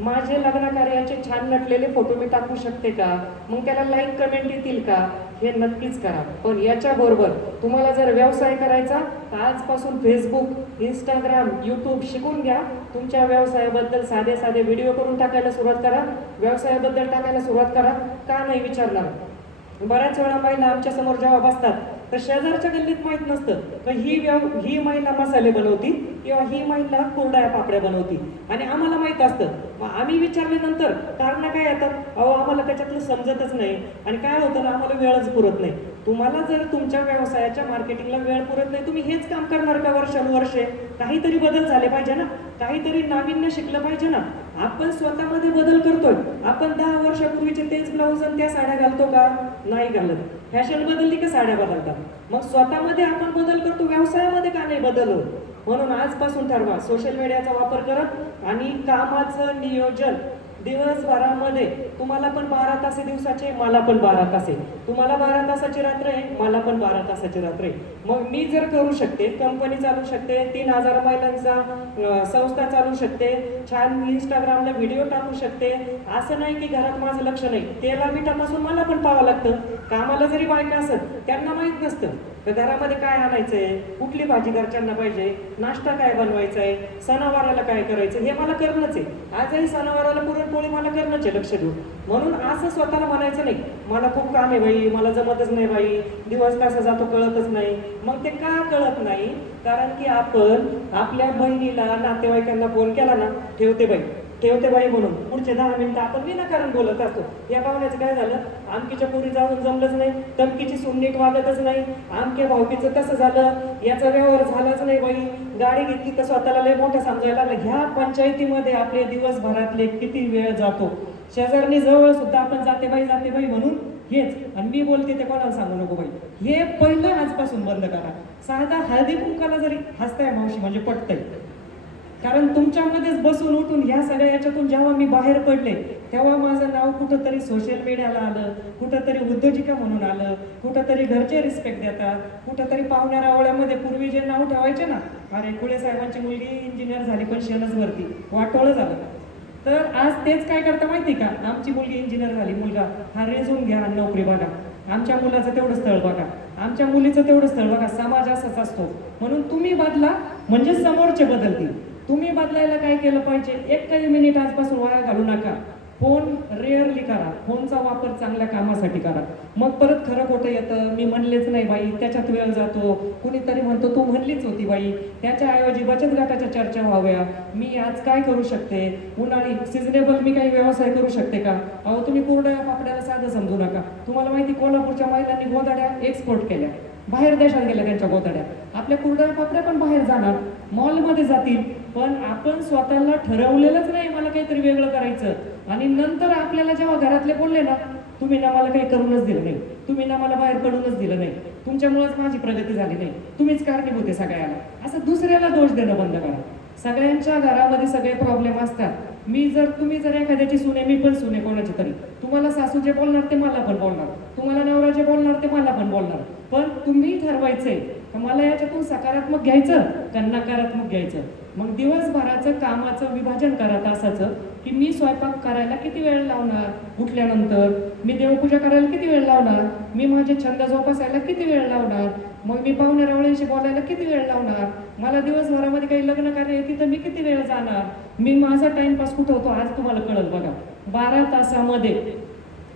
माझे लग्न कार्याचे छान नटलेले फोटो मी टाकू शकते का? मग त्याला लाईक कमेंट येतील का? हे नक्कीच करा. पण याच्या बरोबर तुम्हाला जर व्यवसाय करायचा तर आजपासून फेसबुक, इंस्टाग्राम, यूट्यूब शिकून घ्या. तुमच्या व्यवसायाबद्दल साधे साधे व्हिडिओ करून टाकायला सुरुवात करा. व्यवसायाबद्दल टाकायला सुरुवात करा. का नाही विचारणार. बऱ्याच वेळा महिला आमच्या समोर जेव्हा बसतात तर शेजारच्या गल्लीत माहीत नसतं तर ही महिला मसाले बनवती किंवा ही महिला कुरड्या पापड्या बनवती आणि आम्हाला माहीत असतं. मग आम्ही विचारल्यानंतर कारण काय येतात, अहो आम्हाला त्याच्यातलं समजतच नाही आणि काय होतं ना, आम्हाला वेळच पुरत नाही. तुम्हाला जर तुमच्या व्यवसायाच्या मार्केटिंगला वेळ पुरत नाही, तुम्ही हेच काम करणार का वर्षानुवर्षे? काहीतरी बदल झाले पाहिजे ना, काहीतरी नाविन्य शिकलं पाहिजे ना. आपण स्वतःमध्ये बदल करतोय. आपण 10 वर्षापूर्वीचे तेच ब्लाऊज आणि त्या साड्या घालतो का? नाही घालत. फॅशन बदलली का साड्या बदलतात. मग स्वतःमध्ये आपण बदल करतो, व्यवसायामध्ये का नाही बदल होत? म्हणून आजपासून ठरवा सोशल मीडियाचा वापर करत आणि कामाचं नियोजन दिवसभरामध्ये. तुम्हाला पण 12 तास दिवसाचे, मला पण 12 तास आहे. तुम्हाला 12 तासाची रात्र आहे, मला पण 12 तासाची रात्र आहे. मग मी जर करू शकते, कंपनी चालू शकते, 3000 महिलांचा संस्था चालू शकते, छान इंस्टाग्रामला व्हिडिओ टाकू शकते. असं नाही की घरात माझं लक्ष नाही. तेला मिठापासून मला पण पाहावं लागतं. कामाला जरी बायका असत त्यांना माहीत नसतं तर घरामध्ये काय आणायचंय, कुठली भाजी घरच्यांना पाहिजे, नाश्ता काय बनवायचा आहे, सणावाराला काय करायचं, हे मला करणंच आहे. आजही सणावाराला पुरणपोळी मला करणंच आहे, लक्ष देऊ. म्हणून असं स्वतःला म्हणायचं नाही मला खूप काम आहे बाई, मला जमतच नाही बाई, दिवस कसा जातो कळतच नाही. मग ते का कळत नाही? कारण की आपण आपल्या बहिणीला, नातेवाईकांना फोन केला ना, ठेवते बाई म्हणून पुढचे 10 मिनिटं आपण विनाकारण बोलत असतो. या पाहुण्याचं काय झालं, आमकीच्या पोरी जाऊन जमलंच नाही, तमकीची सून नीट वागतच नाही, आमके भाऊकीचं तसं झालं, याचा व्यवहार झालाच नाही बाई, गाडी घेतली तर स्वतःला लय मोठं समजायला लागलं. ह्या पंचायतीमध्ये आपले दिवसभरातले किती वेळ जातो. शेजारनी जवळ सुद्धा आपण जाते बाई म्हणून हेच, आणि मी बोलते ते कोणाला सांगू नको बाई. हे पहिलं आजपासून बंद करा. साधा हळदी कुंकाला जरी हसताय मावशी म्हणजे पटतंय. कारण तुमच्यामध्येच बसून उठून ह्या सगळ्या याच्यातून जेव्हा मी बाहेर पडले तेव्हा माझं नाव कुठंतरी सोशल मीडियाला आलं, कुठंतरी उद्योजिका म्हणून आलं, कुठंतरी घरचे रिस्पेक्ट देतात, कुठंतरी पाहुण्या रावळ्यामध्ये पूर्वी जे नाव ठेवायचे ना, अरे कुळे साहेबांची मुलगी इंजिनियर झाली पण शेणच वरती, वाटोळं झालं. तर आज तेच काय करता माहिती का, आमची मुलगी इंजिनियर झाली, मुलगा हा रेझूम घ्या आणि नोकरी बघा, आमच्या मुलाचं तेवढं स्थळ बघा, आमच्या मुलीचं तेवढं स्थळ बघा. समाज असाच असतो. म्हणून तुम्ही बदला म्हणजे समोरचे बदलतील. तुम्ही बदलायला काय केलं पाहिजे, एक काही मिनिट आजपासून वाया घालू नका. फोन रेअरली करा, फोनचा वापर चांगल्या कामासाठी करा. मग परत खरं खोटं येतं, मी म्हणलेच नाही बाई, त्याच्यात वेळ जातो. कुणीतरी म्हणतो तू म्हणलीच होती बाई, त्याच्याऐवजी बचत गटाच्या चर्चा व्हाव्या. मी आज काय करू शकते, उन्हाळी सिजनेबल मी काही व्यवसाय करू शकते का? अहो तुम्ही कुरड्या पापड्याला साधं समजू नका. तुम्हाला माहिती कोल्हापूरच्या महिलांनी गोदाड्या एक्सपोर्ट केल्या, बाहेर देशात गेल्या त्यांच्या गोदाड्या. आपल्या कुरड्या पापड्या पण बाहेर जाणार, मॉलमध्ये जातील. पण आपण स्वतःला ठरवलेलंच नाही मला काहीतरी वेगळं करायचं, आणि नंतर आपल्याला जेव्हा घरातले बोलले ना, तुम्ही ना मला काही करूनच दिलं नाही, तुम्ही ना मला बाहेर पडूनच दिलं नाही, तुमच्यामुळेच माझी प्रगती झाली नाही, तुम्हीच कारणीभूत आहे सगळ्याला, असं दुसऱ्याला दोष देणं बंद करा. सगळ्यांच्या घरामध्ये सगळे प्रॉब्लेम असतात. तुम्ही जर एखाद्याची सुने, मी पण सुने कोणाची तरी, तुम्हाला सासू जे बोलणार ते मला पण बोलणार, तुम्हाला नवरा जे बोलणार ते मला पण बोलणार. पण तुम्ही ठरवायचंय मला याच्यातून सकारात्मक घ्यायचं का नकारात्मक घ्यायचं. मग दिवसभराचं कामाचं विभाजन करा तासाचं, की मी स्वयंपाक करायला किती वेळ लावणार उठल्यानंतर, मी देवपूजा करायला किती वेळ लावणार, मी माझे छंद जोपासायला किती वेळ लावणार, मग मी पाहुण्या रावळ्यांशी बोलायला किती वेळ लावणार, मला दिवसभरामध्ये काही लग्न कार्य आहे तिथं मी किती वेळ जाणार, मी माझा टाइमपास कुठं होतो आज तुम्हाला कळलं बघा. 12 तासामध्ये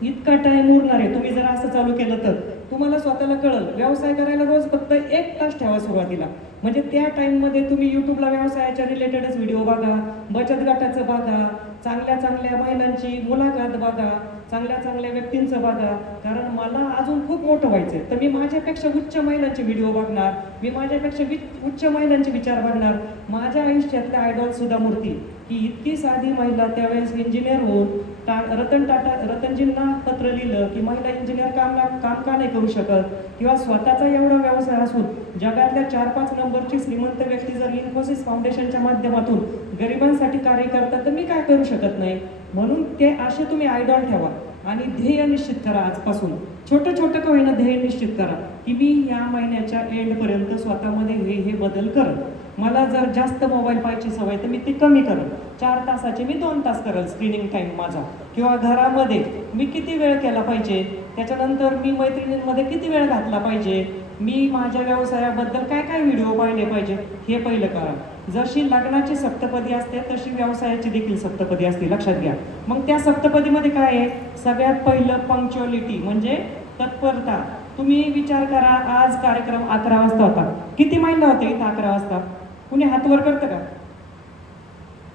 इतका टाइम उरणार आहे. तुम्ही जर असं चालू केलं तर तुम्हाला स्वतःला कळलं. व्यवसाय करायला रोज फक्त 1 तास ठेवा सुरुवातीला, म्हणजे त्या टाइममध्ये तुम्ही यूट्यूबला व्यवसायाच्या रिलेटेडच व्हिडिओ बघा, बचत गटाचं बघा, चांगल्या महिलांची मुलाखत बघा, चांगल्या व्यक्तींचं बघा. कारण मला अजून खूप मोठं व्हायचंय, तर मी माझ्यापेक्षा उच्च महिलांचे व्हिडिओ बघणार, मी माझ्यापेक्षा उच्च महिलांचे विचार बघणार. माझ्या आयुष्यातल्या आयडॉल सुद्धा मूर्ती, की इतकी साधी महिला त्यावेळेस इंजिनियर होऊन रतनजींना पत्र लिहिलं की महिला इंजिनियर काम का नाही करू शकत, किंवा स्वतःचा एवढा व्यवसाय असून जगातल्या 4-5 नंबरची श्रीमंत व्यक्ती जर इन्फोसिस फाउंडेशनच्या माध्यमातून गरिबांसाठी कार्य करतात तर मी काय करू शकत नाही. म्हणून ते असे तुम्ही आयडॉल ठेवा आणि ध्येय निश्चित करा. आजपासून छोटं का होईना ध्येय निश्चित करा, की मी या महिन्याच्या एंडपर्यंत स्वतःमध्ये हे बदल करत. मला जर जास्त मोबाईल पाहायची सवय तर मी ती कमी करत. 4 तासाचे मी 2 तास करेल स्क्रीनिंग टाईम माझा, किंवा घरामध्ये मी किती वेळ केला पाहिजे, त्याच्यानंतर मी मैत्रिणींमध्ये किती वेळ घातला पाहिजे, मी माझ्या व्यवसायाबद्दल काय काय व्हिडिओ पाहिले पाहिजे, हे पहिलं करा. जशी लग्नाची सप्तपदी असते तशी व्यवसायाची देखील सप्तपदी असते, लक्षात घ्या. मग त्या सप्तपदीमध्ये काय आहे, सगळ्यात पहिलं पंक्च्युअलिटी म्हणजे तत्परता. तुम्ही विचार करा, आज कार्यक्रम 11 वाजता होता, किती महिला होते इथं 11 वाजता? कुणी हात वर करतं का?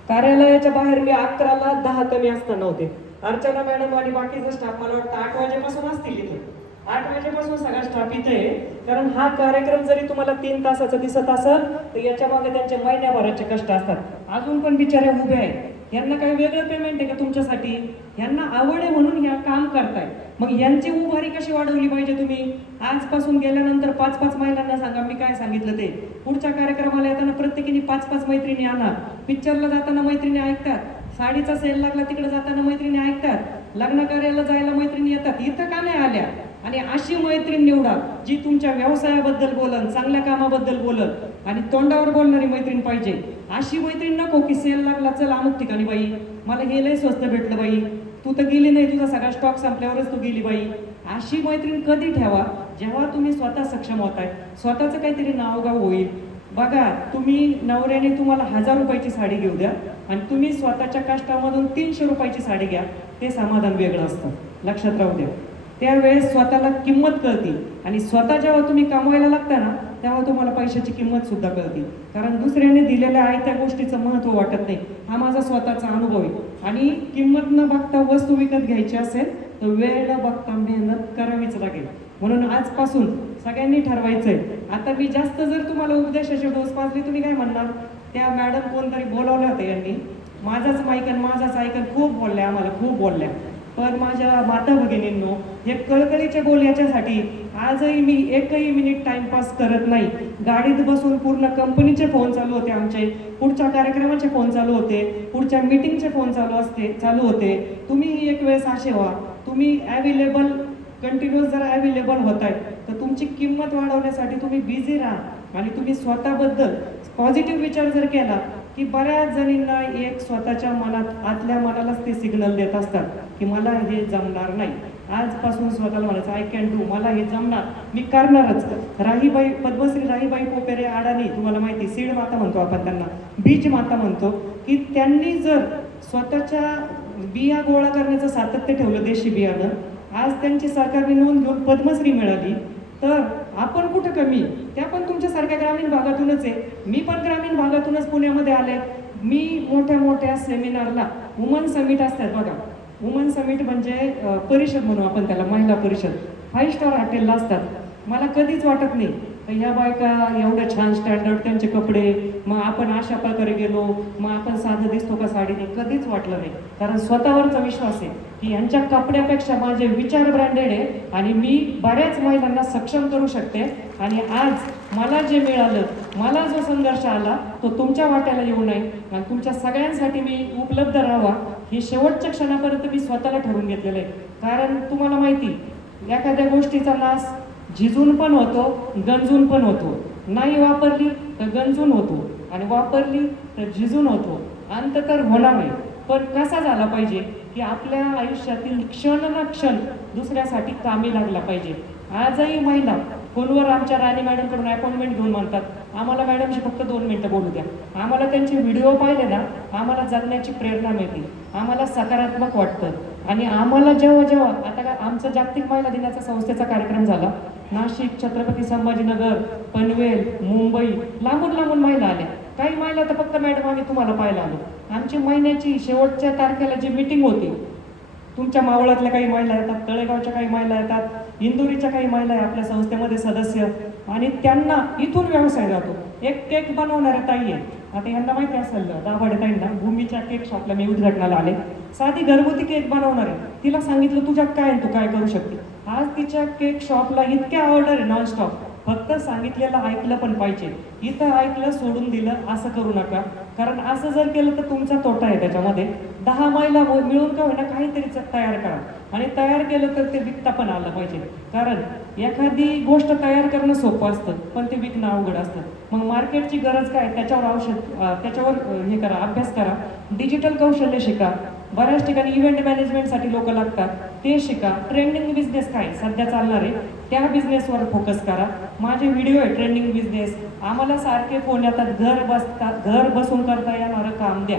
कार्यालयाच्या बाहेर मी 11ला 10 कमी असताना होते. अर्चना मॅडम आणि बाकीचा स्टाफ मला वाटतं 8 वाजेपासून असतील इथे. 8 वाजेपासून सगळा स्टाफ इथे आहे. कारण हा कार्यक्रम जरी तुम्हाला 3 तासाचा दिसत असेल तर याच्या मागे त्यांचे महिन्याभराचे कष्ट असतात. अजून पण बिचारे उभे आहेत. यांना काही वेगळं पेमेंट आहे का तुमच्यासाठी? यांना आवड आहे म्हणून ह्या काम करताय. मग यांची उभारी कशी वाढवली पाहिजे तुम्ही? आजपासून गेल्यानंतर 5-5 महिलांना सांगा मी काय सांगितलं ते. पुढच्या कार्यक्रमाला येताना प्रत्येकीने 5-5 मैत्रिणी आणा. पिक्चरला जाताना मैत्रिणी ऐकतात, साडीचा सेल लागला तिकडे जाताना मैत्रिणी ऐकतात, लग्न कार्याला जायला मैत्रिणी येतात, इथं का नाही आल्या? आणि अशी मैत्रीण निवडा जी तुमच्या व्यवसायाबद्दल बोलन, चांगल्या कामाबद्दल बोलन आणि तोंडावर बोलणारी मैत्रीण पाहिजे. अशी मैत्रीण नको की सेल लागला चल अमुक ठिकाणी बाई, मला हे लय स्वस्त भेटलं बाई, तू तर गेली नाही, तुझा सगळा स्टॉक संपल्यावरच तू गेली बाई. अशी मैत्रीण कधी ठेवा? जेव्हा तुम्ही स्वतः सक्षम होताय, स्वतःचं काहीतरी नावगाव होईल. बघा, तुम्ही नवऱ्याने तुम्हाला 1000 रुपयाची साडी घेऊ द्या आणि तुम्ही स्वतःच्या कष्टामधून 300 रुपयाची साडी घ्या, ते समाधान वेगळं असतं, लक्षात राहू द्या. त्यावेळेस स्वतःला किंमत कळते आणि स्वतः जेव्हा तुम्ही कमवायला लागता ना तेव्हा तुम्हाला पैशाची किंमत सुद्धा कळते. कारण दुसऱ्याने दिलेल्या आहे त्या गोष्टीचं महत्त्व वाटत नाही. हा माझा स्वतःचा अनुभव आहे. आणि किंमत न बघता वस्तू विकत घ्यायची असेल तर वेळ न बघता मेहनत करावीच लागेल. म्हणून आजपासून सगळ्यांनी ठरवायचंय. आता मी जास्त जर तुम्हाला उपदेशाची डोस पाजली, तुम्ही काय म्हणणार, त्या मॅडम कोणतरी बोलावलं होतं यांनी, माझाच ऐकन माझाच ऐकन, खूप बोलल्या आम्हाला, खूप बोलल्या. पण माझ्या माता भगिनींनो, हे कळकळीचे बोल याच्यासाठी आजही मी एकही मिनिट टाइमपास करत नाही. गाडीत बसून पूर्ण कंपनीचे फोन चालू होते, आमचे पुढच्या कार्यक्रमाचे फोन चालू होते, पुढच्या मीटिंगचे फोन चालू होते. तुम्हीही एक वेळेस असे व्हा, तुम्ही अवेलेबल कंटिन्यूअस जर अवेलेबल होत आहे तर तुमची किंमत वाढवण्यासाठी तुम्ही बिझी राहा. आणि तुम्ही स्वतःबद्दल पॉझिटिव्ह विचार जर केला की बऱ्याच जणींना एक स्वतःच्या मनात आतल्या मनालाच ते सिग्नल देत असतात की मला हे जमणार नाही. आजपासून स्वतःला म्हणायचं आय कॅन डू, मला हे जमणार, मी करणारच. राहीबाई, पद्मश्री राहीबाई पोपेरे अडाणी, तुम्हाला माहिती, सीड माता म्हणतो आपण त्यांना, बीज माता म्हणतो, की त्यांनी जर स्वतःच्या बिया गोळा करण्याचं सातत्य ठेवलं, देशी बियाणं, आज त्यांची सरकारने नोंद घेऊन पद्मश्री मिळाली. तर आपण कुठं कमी? त्या पण तुमच्यासारख्या ग्रामीण भागातूनच आहे. मी पण ग्रामीण भागातूनच पुण्यामध्ये आले. मी मोठ्या मोठ्या सेमिनारला, वुमन समिट असतात बघा, वुमन समिट म्हणजे परिषद म्हणू आपण त्याला, महिला परिषद, 5 स्टार हॉटेलला असतात. मला कधीच वाटत नाही ह्या बायका एवढं छान स्टँडर्ड त्यांचे कपडे, मग आपण अशा प्रकारे गेलो, मग आपण साधं दिसतो का साडीने, कधीच वाटलं नाही. कारण स्वतःवरचा विश्वास आहे की यांच्या कपड्यापेक्षा माझे विचार ब्रँडेड आहे आणि मी बऱ्याच महिलांना सक्षम करू शकते. आणि आज मला जे मिळालं, मला जो संघर्ष आला तो तुमच्या वाट्याला येऊ नये आणि तुमच्या सगळ्यांसाठी मी उपलब्ध राहावा, हे शेवटच्या क्षणापर्यंत मी स्वतःला ठरवून घेतलेलं आहे. कारण तुम्हाला माहिती, एखाद्या गोष्टीचा नाश झिजून पण होतो, गंजून पण होतो. नाही वापरली तर गंजून होतो आणि वापरली तर झिजून होतो. अंत तर होणार नाही, पण कसा झाला पाहिजे की आपल्या आयुष्यातील क्षण ना क्षण दुसऱ्यासाठी कामी लागला पाहिजे. आजही महिला फोनवर आमच्या राणी मॅडमकडून अपॉइंटमेंट घेऊन म्हणतात, आम्हाला मॅडमशी फक्त 2 मिनिटं बोलू द्या. आम्हाला त्यांचे व्हिडिओ पाहिले ना, आम्हाला जगण्याची प्रेरणा मिळते, आम्हाला सकारात्मक वाटतं. आणि आम्हाला जेव्हा आता का आमचा जागतिक महिला दिनाचा संस्थेचा कार्यक्रम झाला, नाशिक, छत्रपती संभाजीनगर, पनवेल, मुंबई, लांबून लांबून महिला आल्या. काही महिला तर फक्त मॅडम आम्ही तुम्हाला पाहायला आलो. आमची महिन्याची शेवटच्या तारखेला जी मीटिंग होती, तुमच्या मावळातल्या काही महिला येतात, तळेगावच्या काही महिला येतात, इंदोरीच्या काही महिला आहे आपल्या संस्थेमध्ये सदस्य, आणि त्यांना इथून व्यवसाय जातो. एक केक बनवणाऱ्या ताई आहे, आता यांना माहिती असेल, दाभाडे ताईंना, भूमीच्या केक शॉपला मी उद्घाटनाला आले. साधी घरगुती केक बनवणार आहे, तिला सांगितलं तुझ्यात काय आहे, तू काय करू शकते. आज तिच्या केक शॉपला इतक्या ऑर्डर आहे नॉनस्टॉप. फक्त सांगितलेलं ऐकलं पण पाहिजे. इथं ऐकलं सोडून दिलं असं करू नका, कारण असं जर केलं तर तुमचा तोटा आहे त्याच्यामध्ये. 10 महिला मिळून का होईना काहीतरी तयार करा आणि तयार केलं तर ते विकता पण आलं पाहिजे. कारण एखादी गोष्ट तयार करणं सोपं असतं पण ते विकणं अवघड असतं. मग मार्केटची गरज काय त्याच्यावर हे करा, अभ्यास करा, डिजिटल कौशल्य शिका. बऱ्याच ठिकाणी इव्हेंट मॅनेजमेंटसाठी लोक लागतात, ते शिका. ट्रेंडिंग बिझनेस काय सध्या चालणार आहे त्या बिझनेसवर फोकस करा. माझे व्हिडिओ आहे ट्रेंडिंग बिझनेस. आम्हाला सारखे फोन येतात, घर बसून करता येणारं काम द्या.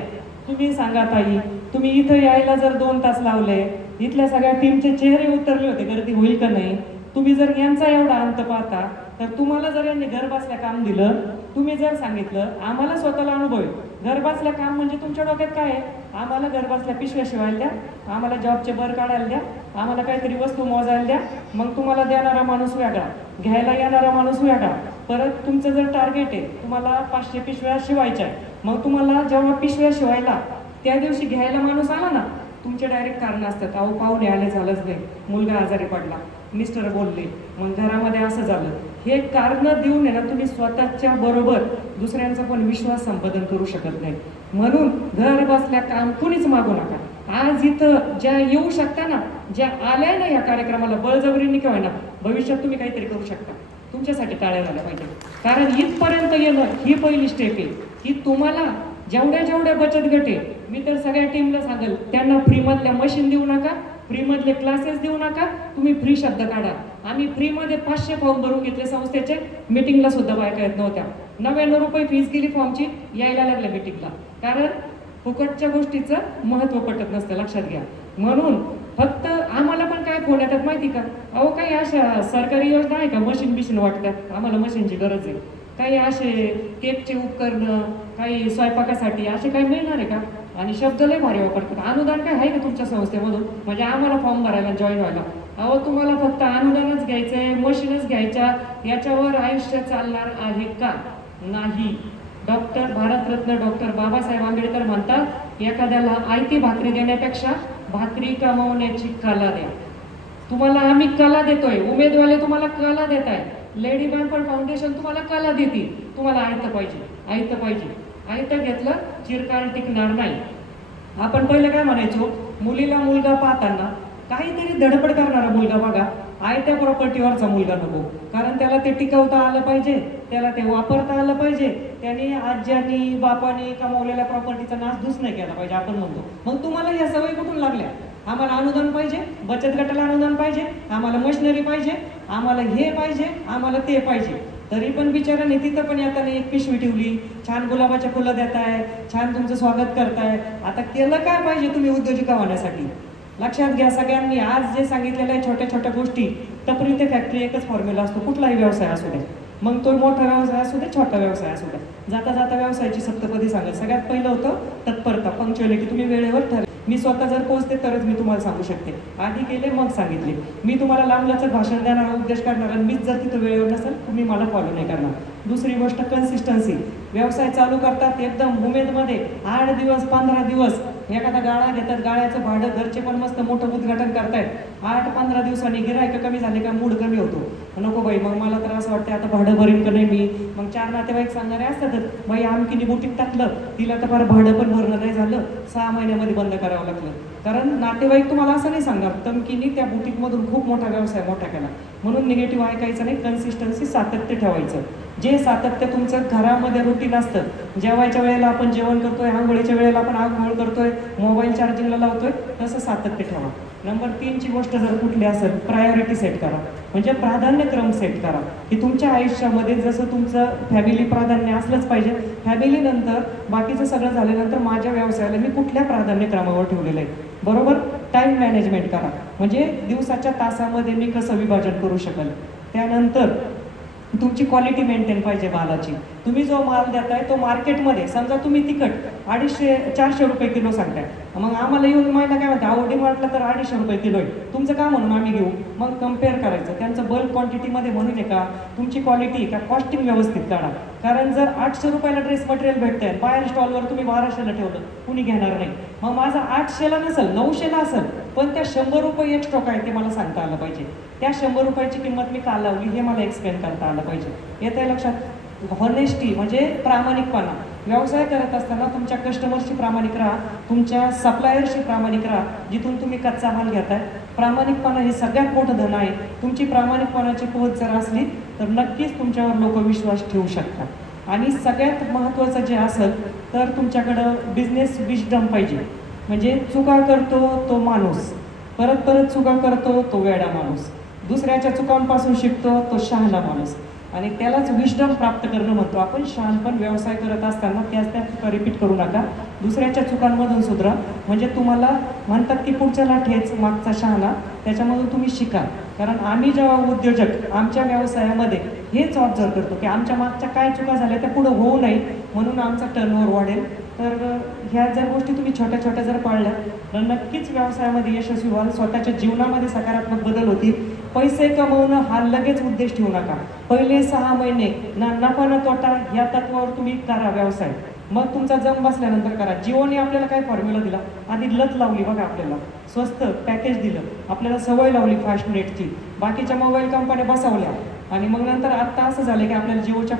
तुम्ही सांगा ताई, तुम्ही इथं यायला जर 2 तास लावले, इथल्या सगळ्या टीमचे चेहरे उतरले होते, गर्दी होईल का नाही? तुम्ही जर यांचा एवढा अंत पाहता तर तुम्हाला जर यांनी घर बसल्या काम दिलं, तुम्ही जर सांगितलं, आम्हाला स्वतःला अनुभव आहे घर बसल्या काम म्हणजे तुमच्या डोक्यात काय आहे? आम्हाला घर बसल्या पिशव्या शिवायला द्या, आम्हाला जॉबचे बर काढायला द्या, आम्हाला काहीतरी वस्तू मोजायला द्या. मग तुम्हाला देणारा माणूस वेगळा, घ्यायला येणारा माणूस वेगळा. परत तुमचं जर टार्गेट आहे तुम्हाला 500 पिशव्या शिवायच्या आहे, मग तुम्हाला जेव्हा पिशव्या शिवायला त्या दिवशी घ्यायला माणूस आला ना, तुमचे डायरेक्ट कारण असतात. अहो पाहुणे आले, झालंच नाही, मुलगा आजारी पडला, मिस्टर बोलले, मग घरामध्ये असं झालं. हे कारण देऊन आहे ना तुम्ही स्वतःच्या बरोबर दुसऱ्यांचा पण विश्वास संपादन करू शकत नाही. म्हणून घर बसल्या काम कुणीच मागू नका. आज इथं ज्या येऊ शकता ना, ज्या आल्या ना या कार्यक्रमाला, बळजबरीने किंवा ना, भविष्यात तुम्ही काहीतरी करू शकता. तुमच्यासाठी टाळ्या झाल्या पाहिजे. कारण इथपर्यंत येणं ही पहिली स्टेप आहे की तुम्हाला जेवढ्या बचत गट आहे, मी तर सगळ्या टीमला सांगेल, त्यांना फ्रीमधल्या मशीन देऊ नका, फ्रीमधले क्लासेस देऊ नका. तुम्ही फ्री शब्द काढा. आम्ही फ्रीमध्ये 500 फॉर्म भरून घेतले संस्थेचे, मिटिंगला सुद्धा बायका येत नव्हत्या. 99 रुपये फीस गेली फॉर्मची, यायला लागल्या मिटिंगला. कारण फुकटच्या गोष्टीचं महत्त्व पटत नसतं, लक्षात घ्या. म्हणून फक्त आम्हाला पण काय फोन येतात माहिती का? अहो काही अशा सरकारी योजना आहे का मशीन वाटतात, आम्हाला मशीनची गरज आहे. काही असे केकचे उपकरणं, काही स्वयंपाकासाठी असे काही मिळणार आहे का? आणि शब्द लय भारी वापरतात. अनुदान काय आहे का तुमच्या संस्थेमधून म्हणजे आम्हाला फॉर्म भरायला जॉईन व्हायला? अहो तुम्हाला फक्त अनुदानच घ्यायचंय, मशीनच घ्यायच्या, याच्यावर आयुष्य चालणार आहे का? नाही. भारतरत्न डॉक्टर बाबासाहेब आंबेडकर म्हणतात, एखाद्याला आयती भाकरी देण्यापेक्षा भाकरी कमावण्याची कला द्या. तुम्हाला आम्ही कला देतोय, उमेदवारी तुम्हाला कला देत आहे. लेडी बॅम्पर फाउंडेशन तुम्हाला कला देते. तुम्हाला आयतं पाहिजे. घेतलं चिरकाल टिकणार नाही. आपण पहिलं काय म्हणायचो, मुलीला मुलगा पाहताना काहीतरी धडपड करणारा मुलगा बघा, आयत्या प्रॉपर्टीवरचा मुलगा नको. कारण त्याला ते टिकवता आलं पाहिजे, त्याला ते वापरता आलं पाहिजे, त्याने आज्यांनी बापाने कमावलेल्या प्रॉपर्टीचा नासधूस नाही केला पाहिजे आपण म्हणतो. मग तुम्हाला या सवयी कुठून लागल्या? आम्हाला अनुदान पाहिजे, बचत गटाला अनुदान पाहिजे, आम्हाला मशिनरी पाहिजे, आम्हाला हे पाहिजे, आम्हाला ते पाहिजे. तरी पण बिचाराने तिथं पण येताना एक पिशवी ठेवली, छान गुलाबाच्या फुलं देताय, छान तुमचं स्वागत करताय. आता केलं काय पाहिजे तुम्ही उद्योजिका होण्यासाठी? लक्षात घ्या सगळ्यांनी, आज जे सांगितलेलं आहे छोट्या छोट्या गोष्टी, टपरी ते फॅक्टरी एकच फॉर्म्युला असतो, कुठलाही व्यवसाय असू दे. मग तो मोठा व्यवसाय असू दे, छोटा व्यवसाय असू दे. जाता जाता व्यवसायाची सप्तपदी सांगेल. सगळ्यात पहिलं होतं तत्परता, पंक्च्युअलिटी. तुम्ही वेळेवर ठरवा. मी स्वतः जर पोहोचते तरच मी तुम्हाला सांगू शकते. आधी केले मग सांगितले. मी तुम्हाला लांबलचक भाषण देणारा, उपदेश करणार, आणि मीच जर तिथं वेळेवर नसेल तुम्ही मला फॉलो नाही करणार. दुसरी गोष्ट कन्सिस्टन्सी. व्यवसाय चालू करतात एकदम उमेदमध्ये 8 दिवस 15 दिवस एखादा गाळा घेतात, गाळ्याचं भाडं, घरचे पण मस्त मोठं उद्घाटन करतायत. 8-15 दिवसांनी गिरायक कमी झाले का मूड कमी होतो. नको बाई, मग मला तर असं वाटतं आता भाडं भरीन का नाही मी. मग 4 नातेवाईक सांगणारे असतातच, बाई आमकीने बुटीक टाकलं, तिला तर फार भाडं पण भरणं नाही झालं, 6 महिन्यामध्ये बंद करावं लागलं. कारण नातेवाईक तुम्हाला असं नाही सांगणार, तमकीने त्या बुटीकमधून खूप मोठा व्यवसाय मोठा केला. म्हणून निगेटिव्ह ऐकायचं नाही, कन्सिस्टन्सी, सातत्य ठेवायचं. जे सातत्य तुमचं घरामध्ये रुटीन असतं, जेवायच्या वेळेला आपण जेवण करतोय, आंघोळीच्या वेळेला आपण आंघोळ करतोय, मोबाईल चार्जिंगला लावतोय, तसं सातत्य ठेवा. नंबर 3ची गोष्ट जर कुठली असेल, प्रायोरिटी सेट करा. म्हणजे प्राधान्यक्रम सेट करा की तुमच्या आयुष्यामध्ये जसं तुमचं फॅमिली प्राधान्य असलंच पाहिजे, फॅमिलीनंतर बाकीचं सगळं झाल्यानंतर माझ्या व्यवसायाला मी कुठल्या प्राधान्यक्रमावर ठेवलेलं आहे. बरोबर. टाईम मॅनेजमेंट करा. म्हणजे दिवसाच्या तासामध्ये मी कसं विभाजन करू शकेल. त्यानंतर तुमची क्वालिटी मेंटेन पाहिजे मालाची. तुम्ही जो माल देताय तो मार्केटमध्ये, समजा तुम्ही तिखट 250-400 रुपये किलो सांगताय, मग आम्हाला येऊन महिला काय म्हणते, आवडी म्हटलं तर 250 रुपये किलो आहे, तुमचं का म्हणून आम्ही घेऊ. मग कम्पेअर करायचं त्यांचं बल्क क्वांटिटीमध्ये म्हणून आहे का, तुमची क्वालिटी का, कॉस्टिंग व्यवस्थित काढा. कारण जर 800 रुपयाला ड्रेस मटेरियल भेटतंय, बाहेर स्टॉलवर तुम्ही 1200ला ठेवलं, कुणी घेणार नाही. मग माझा 800ला नसेल, 900ला असेल, पण त्या 100 रुपये एक स्टॉक आहे ते मला सांगता आलं पाहिजे. त्या 100 रुपयाची किंमत मी का लावली हे मला एक्सप्लेन करता आलं पाहिजे. येत आहे लक्षात? हॉनेस्टी म्हणजे प्रामाणिकपणा. व्यवसाय करत असताना तुमच्या कस्टमरशी प्रामाणिक राहा, तुमच्या सप्लायरशी प्रामाणिक राहा, जिथून तुम्ही कच्चा माल घेताय. प्रामाणिकपणा हे सगळ्यात मोठं धन आहे. तुमची प्रामाणिकपणाची पोहोच जर असली तर नक्कीच तुमच्यावर लोक विश्वास ठेवू शकतात. आणि सगळ्यात महत्त्वाचं जे असेल तर तुमच्याकडं बिझनेस विजडम पाहिजे. म्हणजे चुका करतो तो माणूस, परत परत चुका करतो तो वेडा माणूस, दुसऱ्याच्या चुकांपासून शिकतो तो शहाणा माणूस. आणि त्यालाच विजडम प्राप्त करणं म्हणतो आपण. शहाणपण व्यवसाय करत असताना त्याच चुका रिपीट करू नका, दुसऱ्याच्या चुकांमधून सुधरा. म्हणजे तुम्हाला म्हणतात की पुढच्या लाठीच मागचा शहाणा, त्याच्यामधून तुम्ही शिका. कारण आम्ही जेव्हा उद्योजक आमच्या व्यवसायामध्ये हेच ऑब्झर्व करतो की आमच्या मागच्या काय चुका झाल्या त्या पुढं होऊ नये म्हणून आमचा टर्नओव्हर वाढेल. तर ह्या जर गोष्टी तुम्ही छोट्या छोट्या जर पाळल्या तर नक्कीच व्यवसायामध्ये यशस्वी व्हाल, स्वतःच्या जीवनामध्ये सकारात्मक बदल होतील. पैसे कमवणं हा लगेच उद्देश ठेवू नका. पहिले 6 महिने ना नफा ना तोटा या तत्वावर तुम्ही करा व्यवसाय, मग तुमचा जम बसल्यानंतर करा. जिओने आपल्याला काय फॉर्म्युला दिला, आधी लत लावली बघा, आपल्याला स्वस्त पॅकेज दिलं, आपल्याला सवय लावली फास्ट नेटची, बाकीच्या मोबाईल कंपन्या बसवल्या आणि मग नंतर आत्ता असं झालं की आपल्याला जिओच्या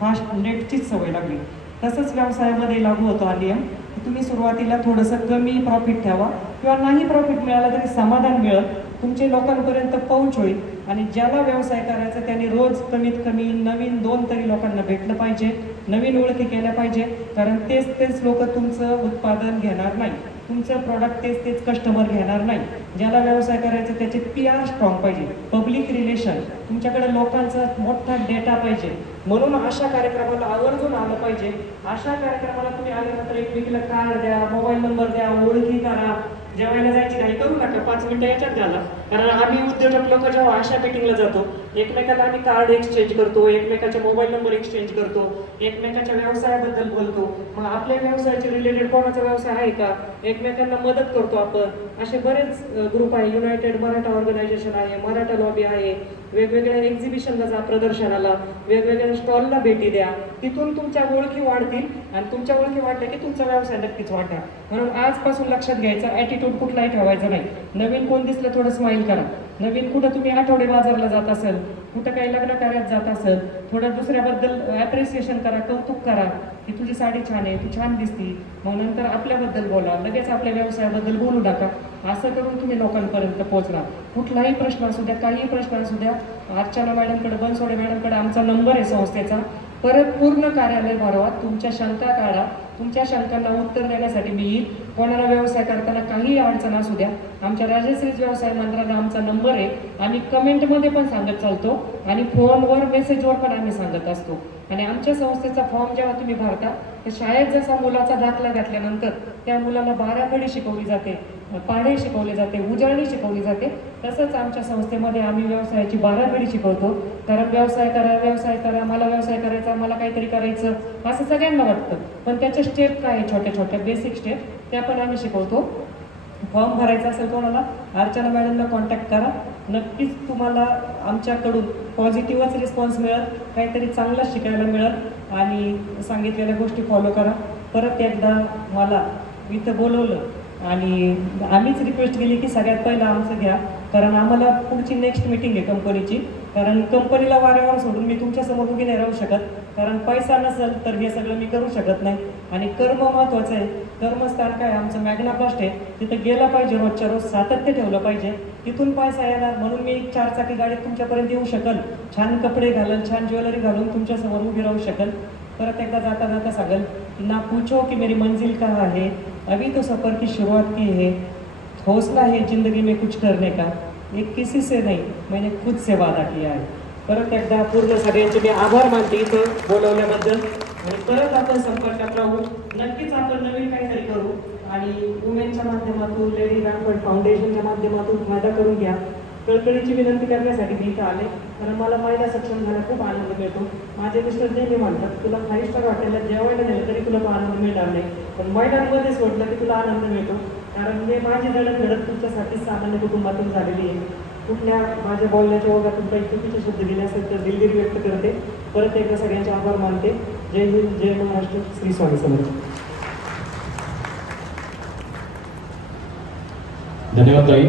फास्ट नेटचीच सवय लागली. तसंच व्यवसायामध्ये लागू होतो हा नियम की तुम्ही सुरुवातीला थोडंसं कमी प्रॉफिट ठेवा किंवा नाही प्रॉफिट मिळालं तरी समाधान मिळेल, तुमचे लोकांपर्यंत पोहोच होईल. आणि ज्याला व्यवसाय करायचा त्याने रोज कमीत कमी नवीन 2 तरी लोकांना भेटलं पाहिजे, नवीन ओळखी केल्या पाहिजे. कारण तेच लोक तुमचं उत्पादन घेणार नाही, तुमचं प्रॉडक्ट तेच कस्टमर घेणार नाही. ज्याला व्यवसाय करायचा त्याचे PR स्ट्रॉंग पाहिजे, पब्लिक रिलेशन, तुमच्याकडे लोकांचा मोठा डेटा पाहिजे. म्हणून अशा कार्यक्रमाला आवर्जून आलं पाहिजे. अशा कार्यक्रमाला तुम्ही आल्यानंतर एकमेकीला कार्ड द्या, मोबाईल नंबर द्या, ओळखी करा. जेवायला जायची काही करू नका, 5 मिनिटं याच्यात घाला. कारण आम्ही उद्योजक लोक जेव्हा अशा मीटिंगला जातो एकमेकाला आम्ही कार्ड एक्सचेंज करतो, एकमेकाचे मोबाईल नंबर एक्सचेंज करतो, एकमेकाच्या व्यवसायाबद्दल बोलतो. मग आपल्या व्यवसायाचे रिलेटेड कोणाचा व्यवसाय आहे का, एकमेकांना मदत करतो आपण. असे बरेच ग्रुप आहे, युनायटेड मराठा ऑर्गनायझेशन आहे, मराठा लॉबी आहे. वेगवेगळ्या एक्झिबिशनला जा, प्रदर्शनाला, वेगवेगळ्या स्टॉलला भेटी द्या. तिथून तुमच्या ओळखी वाढतील आणि तुमच्या ओळखी वाढल्या की तुमचा व्यवसाय नक्कीच वाढणार. म्हणून आजपासून लक्षात घ्यायचं, ॲटिट्यूड कुठलाही ठेवायचा नाही. नवीन कोण दिसलं थोडं स्माईल करा. नवीन कुठं तुम्ही आठवडे बाजारला जात असेल, कुठं काही लग्न कार्यात जात असेल, थोडं दुसऱ्याबद्दल ॲप्रिसिएशन करा, कौतुक करा की तुझी साडी छान आहे, तू छान दिसती. मग नंतर आपल्याबद्दल बोला, लगेच आपल्या व्यवसायाबद्दल बोलू नका. असं करून तुम्ही लोकांपर्यंत पोहोचणार. कुठलाही प्रश्न असू द्या, काहीही प्रश्न असू द्या, अर्चना मॅडमकडे, बनसोडे मॅडमकडे आमचा नंबर आहे संस्थेचा. परत पूर्ण कार्यालय भरवा, तुमच्या शंका काढा, तुमच्या शंकांना उत्तर देण्यासाठी मी येईल. कोणाला व्यवसाय करताना काही अडचण असू द्या, आमच्या राजश्रीज व्यवसाय मंत्रालयाला आमचा नंबर आहे. आम्ही कमेंटमध्ये पण सांगत चालतो आणि फोनवर मेसेजवर पण आम्ही सांगत असतो. आणि आमच्या संस्थेचा फॉर्म जेव्हा तुम्ही भरता तर शाळेत जसा मुलाचा दाखला घातल्यानंतर त्या मुलाला 12 खडी शिकवली जाते, पाढे शिकवले जाते, उजळणी शिकवली जाते, तसंच आमच्या संस्थेमध्ये आम्ही व्यवसायाची 12 खडी शिकवतो. कारण व्यवसाय करा, मला व्यवसाय करायचा, मला काहीतरी करायचं असं सगळ्यांना वाटतं, पण त्याच्या स्टेप काय आहे, छोट्या छोट्या बेसिक स्टेप त्या पण आम्ही शिकवतो. फॉर्म भरायचा असेल कोणाला, अर्चना मॅडमला कॉन्टॅक्ट करा. नक्कीच तुम्हाला आमच्याकडून पॉझिटिव्हच रिस्पॉन्स मिळेल, काहीतरी चांगलं शिकायला मिळेल आणि सांगितलेल्या गोष्टी फॉलो करा. परत एकदा मला इथं बोलवलं आणि आम्हीच रिक्वेस्ट केली की सगळ्यात पहिलं आमचं घ्या, कारण आम्हाला पुढची नेक्स्ट मीटिंग आहे कंपनीची. कारण कंपनीला वाऱ्यावर सोडून मी तुमच्यासमोर उभी नाही राहू शकत, कारण पैसा नसेल तर हे सगळं मी करू शकत नाही. आणि कर्म महत्त्वाचं आहे. कर्मस्थान काय आमचं मॅग्नाप्लास्ट आहे, तिथं गेलं पाहिजे, रोजच्या रोज सातत्य ठेवलं पाहिजे, तिथून पैसा येणार. म्हणून मी 4 चाकी गाडीत तुमच्यापर्यंत येऊ शकल, छान कपडे घालून, छान ज्वेलरी घालून तुमच्यासमोर उभी राहू शकल. परत एकदा जाता जाता सांगेल, ना पूछो कि मेरी मंजिल कहाँ है, अभी तो सफ़र की शुरुआत की है, हौसला है जिंदगी में कुछ करने का, ये किसी से नहीं, मैंने खुद से वादा किया है. परत एकदा पूर्ण सगळ्यांचे मी आभार मानते इथं बोलवल्याबद्दल. आणि परत आपण संपर्कात राहू, नक्कीच आपण नवीन काहीतरी करू. आणि वुमेनच्या माध्यमातून, लेडी बँकवर्ड फाउंडेशनच्या माध्यमातून फायदा करून घ्या. कळकळीची विनंती करण्यासाठी मी इथं आले, कारण मला महिला सक्षम झाला खूप आनंद मिळतो. माझे मिस्टर नेहमी म्हणतात, तुला 5 स्टार हॉटेलला जेवायला नेलं तरी तुला तो आनंद मिळणार नाही, पण महिलांमध्ये सोडलं की तुला आनंद मिळतो. कारण मी माझी घडत तुमच्यासाठी सामान्य कुटुंबातून झालेली आहे. कुठल्या माझ्या बोलण्याच्या ओघातून काही चुकीचे शब्द दिले असेल तर दिलगिरी व्यक्त करते. परत एकदा सगळ्यांचे आभार मानते. जय हिंद, जय महाराष्ट्र, श्री स्वामी समर्थ. धन्यवाद ताई.